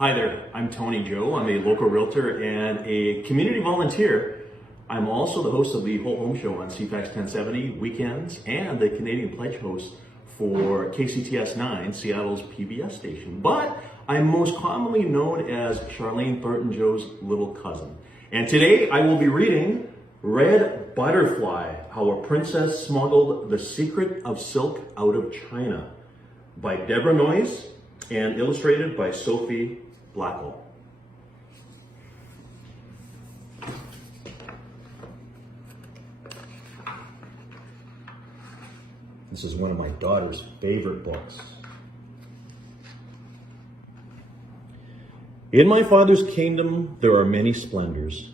Hi there, I'm Tony Joe. I'm a local realtor and a community volunteer. I'm also the host of the Whole Home Show on CFAX 1070 weekends and the Canadian Pledge host for KCTS 9, Seattle's PBS station. But I'm most commonly known as Charlene Thornton Joe's little cousin. And today I will be reading Red Butterfly, How a Princess Smuggled the Secret of Silk Out of China by Deborah Noyes and illustrated by Sophie Blackall. This is one of my daughter's favorite books. In my Father's kingdom there are many splendors.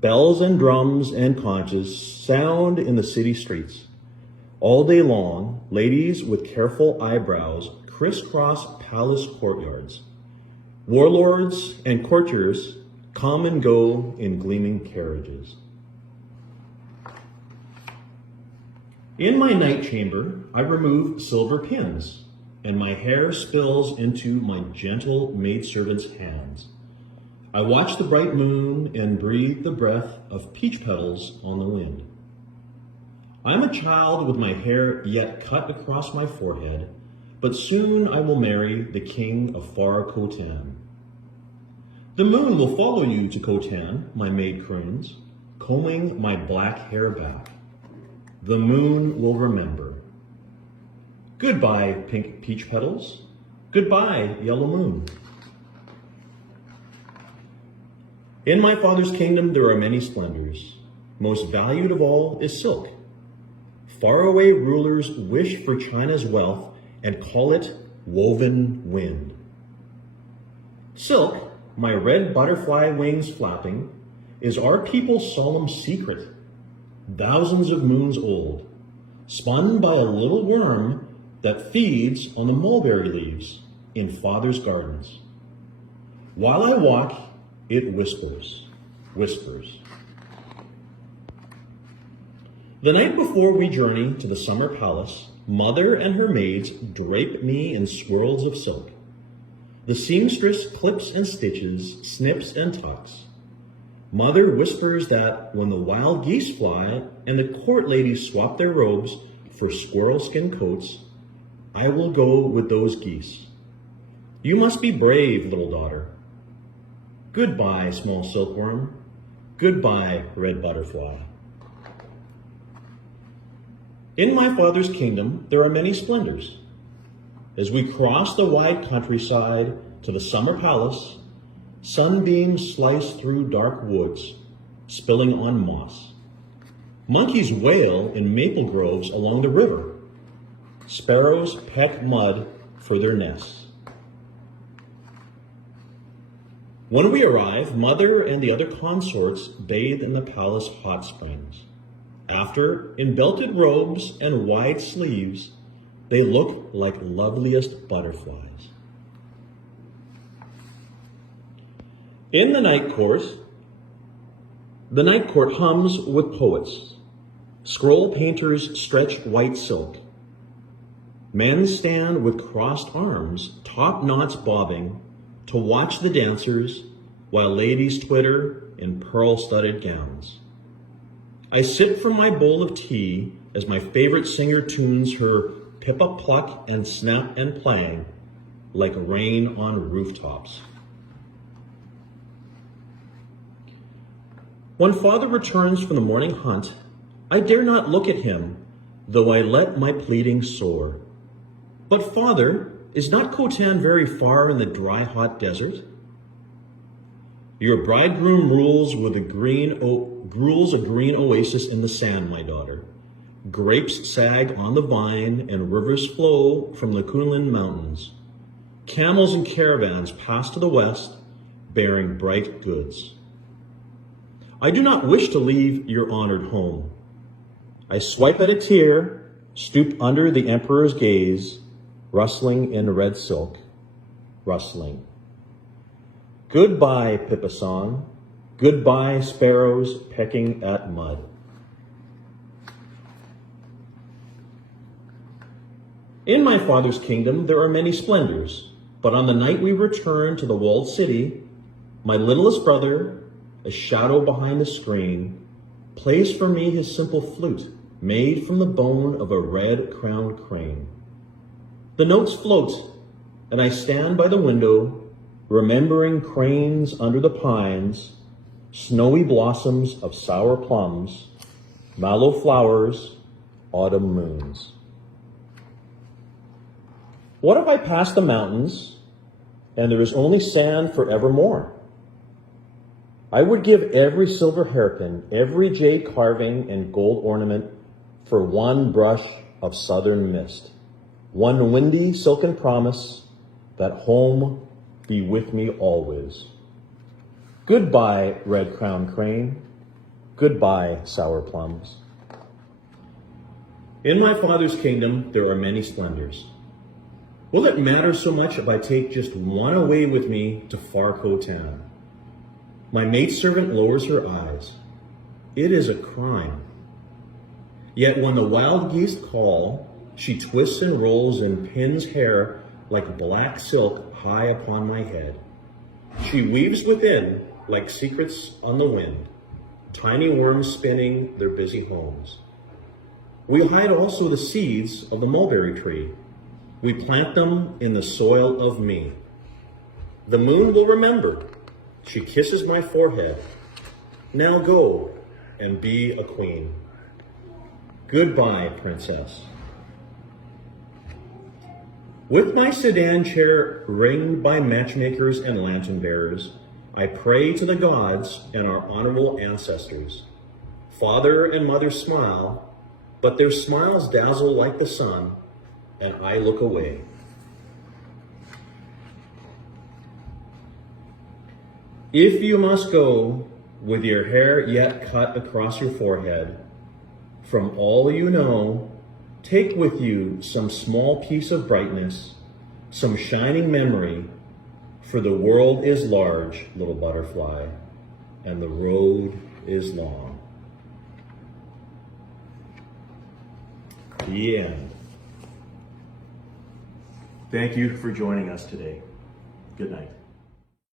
Bells and drums and conches sound in the city streets. All day long, ladies with careful eyebrows crisscross palace courtyards. Warlords and courtiers come and go in gleaming carriages. In my night chamber, I remove silver pins, and my hair spills into my gentle maidservant's hands. I watch the bright moon and breathe the breath of peach petals on the wind. I'm a child with my hair yet cut across my forehead, but soon I will marry the king of far Khotan. The moon will follow you to Khotan, my maid croons, combing my black hair back. The moon will remember. Goodbye, pink peach petals. Goodbye, yellow moon. In my Father's kingdom there are many splendors. Most valued of all is silk. Faraway rulers wish for China's wealth and call it woven wind. Silk, my red butterfly wings flapping, is our people's solemn secret, thousands of moons old, spun by a little worm that feeds on the mulberry leaves in Father's gardens. While I walk, it whispers, whispers. The night before we journey to the summer palace, Mother and her maids drape me in swirls of silk. The seamstress clips and stitches, snips and tucks. Mother whispers that when the wild geese fly and the court ladies swap their robes for squirrel skin coats, I will go with those geese. You must be brave, little daughter. Goodbye, small silkworm. Goodbye, red butterfly. In my Father's kingdom, there are many splendors. As we cross the wide countryside to the summer palace, sunbeams slice through dark woods, spilling on moss. Monkeys wail in maple groves along the river. Sparrows peck mud for their nests. When we arrive, Mother and the other consorts bathe in the palace hot springs. After, in belted robes and wide sleeves, they look like loveliest butterflies. In the night court hums with poets. Scroll painters stretch white silk. Men stand with crossed arms, top knots bobbing, to watch the dancers while ladies twitter in pearl-studded gowns. I sip from my bowl of tea as my favorite singer tunes her pippa pluck and snap and plang like rain on rooftops. When Father returns from the morning hunt, I dare not look at him, though I let my pleading soar. But Father, is not Khotan very far in the dry, hot desert? Your bridegroom rules a green oasis in the sand, my daughter. Grapes sag on the vine and rivers flow from the Kunlun mountains. Camels and caravans pass to the west, bearing bright goods. I do not wish to leave your honored home. I swipe at a tear, stoop under the emperor's gaze, rustling in red silk, rustling. Goodbye, Pippa song. Goodbye, sparrows pecking at mud. In my Father's kingdom there are many splendors. But on the night we return to the walled city, my littlest brother, a shadow behind the screen, plays for me his simple flute, made from the bone of a red-crowned crane. The notes float, and I stand by the window, remembering cranes under the pines, snowy blossoms of sour plums, mallow flowers, autumn moons. What if I pass the mountains and there is only sand forevermore? I would give every silver hairpin, every jade carving and gold ornament for one brush of southern mist, one windy silken promise that home be with me always. Goodbye, red-crowned crane. Goodbye, sour plums. In my Father's kingdom, there are many splendors. Will it matter so much if I take just one away with me to far Cotan? My maidservant lowers her eyes. It is a crime. Yet when the wild geese call, she twists and rolls and pins hair like black silk high upon my head. She weaves within like secrets on the wind, tiny worms spinning their busy homes. We hide also the seeds of the mulberry tree. We plant them in the soil of me. The moon will remember. She kisses my forehead. Now go and be a queen. Goodbye, princess. With my sedan chair ringed by matchmakers and lantern bearers, I pray to the gods and our honorable ancestors. Father and mother smile, but their smiles dazzle like the sun, and I look away. If you must go with your hair yet cut across your forehead, from all you know, take with you some small piece of brightness, some shining memory, for the world is large, little butterfly, and the road is long. The end. Thank you for joining us today. Good night.